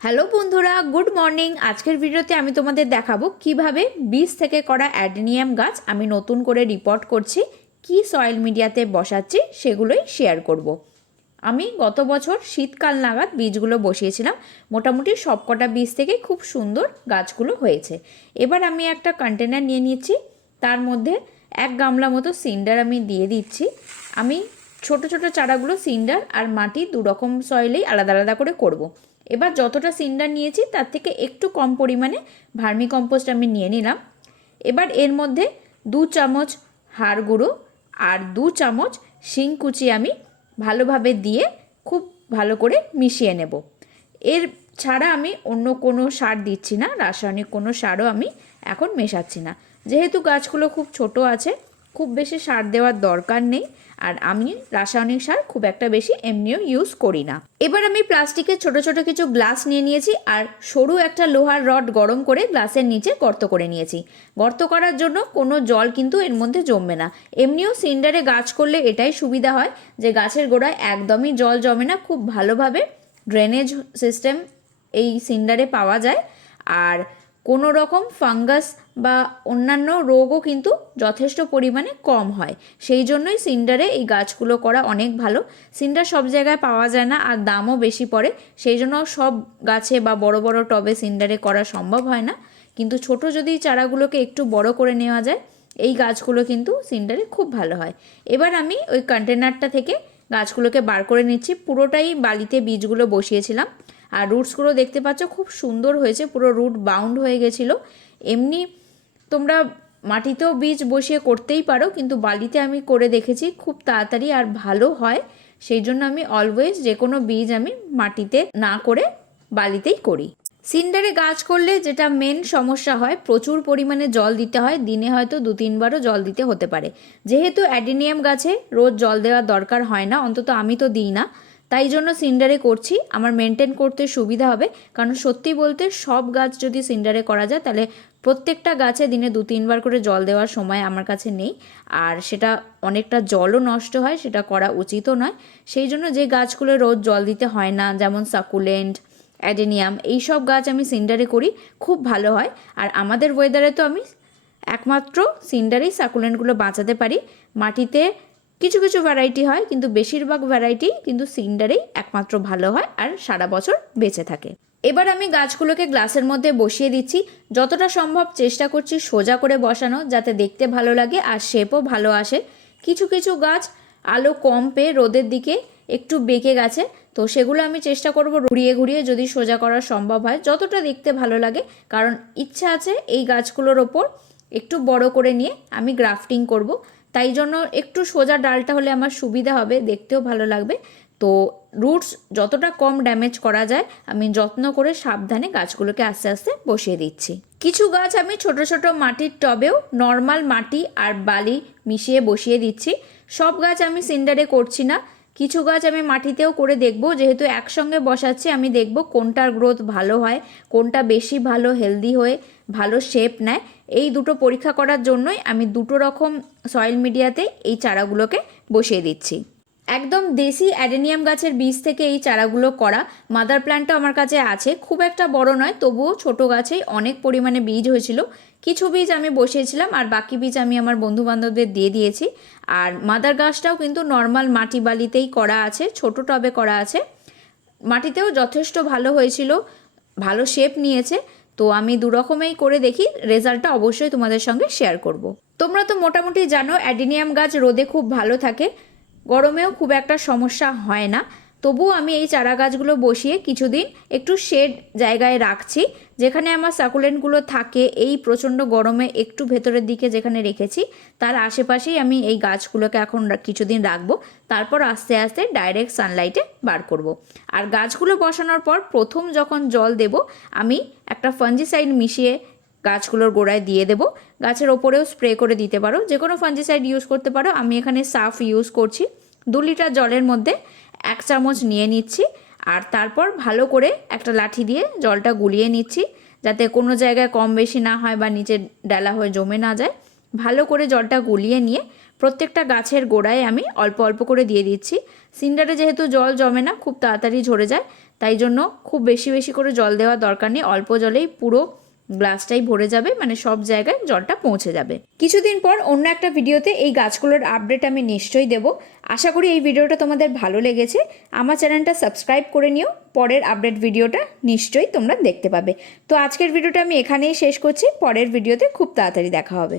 Hello বন্ধুরা, good morning. আজকের ভিডিওতে আমি তোমাদের দেখাবো কিভাবে বীজ থেকে করা অ্যাডেনিয়াম গাছ আমি নতুন করে রিপোর্ট করছি, কি সয়েল মিডিয়াতে বসাচ্ছি সেগুলোই শেয়ার করব। আমি গত বছর শীতকাল নাগাদ বীজগুলো বসিয়েছিলাম। মোটামুটি সবকটা বীজ থেকে খুব সুন্দর গাছগুলো হয়েছে। এবার আমি একটা কন্টেনার নিয়ে নিচ্ছি, তার মধ্যে 1 গামলা মতো সিন্ডার আমি দিয়ে দিচ্ছি। আমি ছোট ছোট চারাগুলো সিন্ডার আর মাটি দু রকম সয়েলেই আলাদা আলাদা করে করব। এবার যতটা সিন্ডার নিয়েছি তার থেকে একটু কম পরিমাণে ভার্মি কম্পোস্ট আমি নিয়ে নিলাম। এবার এর মধ্যে 2 চামচ হাড় গুঁড়ো আর 2 চামচ শিংকুচি আমি ভালোভাবে দিয়ে খুব ভালো করে মিশিয়ে নেব। এর ছাড়া আমি অন্য কোনো সার দিচ্ছি না, রাসায়নিক কোনো সারও আমি এখন মেশাচ্ছি না। যেহেতু গাছগুলো খুব ছোট আছে, খুব বেশি সার দেওয়ার দরকার নেই, আর আমি রাসায়নিক সার খুব একটা বেশি এমনিও ইউজ করি না। এবার আমি প্লাস্টিকের ছোট ছোট কিছু গ্লাস নিয়ে নিয়েছি আর সরু একটা লোহার রড গরম করে গ্লাসের নিচে গর্ত করে নিয়েছি। গর্ত করার জন্য কোনো জল কিন্তু এর মধ্যে জমবে না। এমনিও সিন্ডারে গাছ করলে এটাই সুবিধা হয় যে গাছের গোড়ায় একদমই জল জমে না, খুব ভালোভাবে ড্রেনেজ সিস্টেম এই সিন্ডারে পাওয়া যায়। আর কোনো রকম ফাঙ্গাস বা অন্যান্য রোগও কিন্তু যথেষ্ট পরিমাণে কম হয়। সেই জন্যই সিন্ডারে এই গাছগুলো করা অনেক ভালো। সিন্ডার সব জায়গায় পাওয়া যায় না আর দামও বেশি পড়ে, সেই জন্য সব গাছে বা বড় বড় টবে সিন্ডারে করা সম্ভব হয় না। কিন্তু ছোট যদি চারাগুলোকে একটু বড় করে নেওয়া যায়, এই গাছগুলো কিন্তু সিন্ডারে খুব ভালো হয়। এবার আমি ওই কন্টেনারটা থেকে গাছগুলোকে বার করে নিচ্ছি। পুরোটাই বালিতে বীজগুলো বসিয়েছিলাম আর রুটসগুলো দেখতে পাচ্ছ খুব সুন্দর হয়েছে, পুরো রুট বাউন্ড হয়ে গেছিলো। এমনি তোমরা মাটিতেও বীজ বসিয়ে করতেই পারো, কিন্তু বালিতে আমি করে দেখেছি খুব তাড়াতাড়ি আর ভালো হয়। সেই জন্য আমি অলওয়েজ যে কোনো বীজ আমি মাটিতে না করে বালিতেই করি। সিন্ডারে গাছ করলে যেটা মেন সমস্যা হয়, প্রচুর পরিমাণে জল দিতে হয়। দিনে হয়তো 2-3 বারও জল দিতে হতে পারে। যেহেতু অ্যাডেনিয়াম গাছে রোজ জল দেওয়ার দরকার হয় না, অন্তত আমি তো দিই না, তাই জন্য সিন্ডারে করছি। আমার মেনটেন করতে সুবিধা হবে, কারণ সত্যি বলতে সব গাছ যদি সিন্ডারে করা যায় তাহলে প্রত্যেকটা গাছে দিনে 2-3 বার করে জল দেওয়ার সময় আমার কাছে নেই, আর সেটা অনেকটা জলও নষ্ট হয়, সেটা করা উচিতও নয়। সেই জন্য যে গাছগুলো রোজ জল দিতে হয় না, যেমন সাকুলেন্ট, অ্যাডেনিয়াম, এই সব গাছ আমি সিন্ডারে করি, খুব ভালো হয়। আর আমাদের ওয়েদারে তো আমি একমাত্র সিন্ডারেই সাকুলেন্টগুলো বাঁচাতে পারি। মাটিতে কিছু কিছু ভ্যারাইটি হয়, কিন্তু বেশিরভাগ ভ্যারাইটি কিন্তু সিন্ডারেই একমাত্র ভালো হয় আর সারা বছর বেঁচে থাকে। এবার আমি গাছগুলোকে গ্লাসের মধ্যে বসিয়ে দিচ্ছি। যতটা সম্ভব চেষ্টা করছি সোজা করে বসানো, যাতে দেখতে ভালো লাগে আর শেপও ভালো আসে। কিছু কিছু গাছ আলো কম পেয়ে রোদের দিকে একটু বেঁকে গেছে, তো সেগুলো আমি চেষ্টা করব ঘুরিয়ে ঘুরিয়ে যদি সোজা করা সম্ভব হয়, যতটা দেখতে ভালো লাগে। কারণ ইচ্ছা আছে এই গাছগুলোর ওপর একটু বড় করে নিয়ে আমি গ্রাফটিং করব, তাই জন্য একটু সোজা ডালটা হলে আমার সুবিধা হবে, দেখতেও ভালো লাগবে। তো রুটস যতটা কম ড্যামেজ করা যায় আমি যত্ন করে সাবধানে গাছগুলোকে আস্তে আস্তে বসিয়ে দিচ্ছি। কিছু গাছ আমি ছোট ছোট মাটির টবেও নর্মাল মাটি আর বালি মিশিয়ে বসিয়ে দিচ্ছি। সব গাছ আমি সিন্ডারে করছি না, কিছু গাছ আমি মাটিতেও করে দেখব। যেহেতু একসঙ্গে বসাচ্ছি, আমি দেখব কোনটার গ্রোথ ভালো হয়, কোনটা বেশি ভালো হেলদি হয়ে ভালো শেপ নেয়। এই দুটো পরীক্ষা করার জন্যই আমি দুটো রকম সয়েল মিডিয়াতে এই চারাগুলোকে বসিয়ে দিচ্ছি। একদম দেশি অ্যাডেনিয়াম গাছের বীজ থেকে এই চারাগুলো করা। মাদার প্ল্যান্টও আমার কাছে আছে, খুব একটা বড় নয়, তবুও ছোট গাছেই অনেক পরিমাণে বীজ হয়েছিল। কিছু বীজ আমি বসিয়েছিলাম আর বাকি বীজ আমি আমার বন্ধুবান্ধবদের দিয়ে দিয়েছি। আর মাদার গাছটাও কিন্তু নর্মাল মাটি বালিতেই করা আছে, ছোট টবে করা আছে। মাটিতেও যথেষ্ট ভালো হয়েছিল, ভালো শেপ নিয়েছে। তো আমি দু রকমেই করে দেখি, রেজাল্টটা অবশ্যই তোমাদের সঙ্গে শেয়ার করব। তোমরা তো মোটামুটি জানো অ্যাডেনিয়াম গাছ রোদে খুব ভালো থাকে, গরমেও খুব একটা সমস্যা হয় না। তবুও আমি এই চারা গাছগুলো বসিয়ে কিছুদিন একটু শেড জায়গায় রাখছি, যেখানে আমার সাকুলেন্টগুলো থাকে। এই প্রচণ্ড গরমে একটু ভেতরের দিকে যেখানে রেখেছি তার আশেপাশেই আমি এই গাছগুলোকে এখন কিছুদিন রাখবো, তারপর আস্তে আস্তে ডাইরেক্ট সানলাইটে বার করব। আর গাছগুলো বসানোর পর প্রথম যখন জল দেব, আমি একটা ফাঞ্জিসাইড মিশিয়ে গাছগুলোর গোড়ায় দিয়ে দেবো। গাছের ওপরেও স্প্রে করে দিতে পারো, যে কোনো ফাঞ্জিসাইড ইউজ করতে পারো। আমি এখানে সাফ ইউজ করছি। 2 লিটার জলের মধ্যে 1 চামচ নিয়ে নিচ্ছি, আর তারপর ভালো করে একটা লাঠি দিয়ে জলটা গুলিয়ে নিচ্ছি, যাতে কোনো জায়গায় কম বেশি না হয় বা নিচে ডালা হয়ে জমে না যায়। ভালো করে জলটা গুলিয়ে নিয়ে প্রত্যেকটা গাছের গোড়ায় আমি অল্প অল্প করে দিয়ে দিচ্ছি। সিন্ডারে যেহেতু জল জমে না, খুব তাড়াতাড়ি ঝরে যায়, তাই জন্য খুব বেশি বেশি করে জল দেওয়ার দরকার নেই। অল্প জলেই পুরো গ্লাসটাই ভরে যাবে, মানে সব জায়গায় জলটা পৌঁছে যাবে। কিছুদিন পর অন্য একটা ভিডিওতে এই গাছগুলোর আপডেট আমি নিশ্চয়ই দেব। আশা করি এই ভিডিওটা তোমাদের ভালো লেগেছে। আমার চ্যানেলটা সাবস্ক্রাইব করে নিও, পরের আপডেট ভিডিওটা নিশ্চয়ই তোমরা দেখতে পাবে। তো আজকের ভিডিওটা আমি এখানেই শেষ করছি, পরের ভিডিওতে খুব তাড়াতাড়ি দেখা হবে।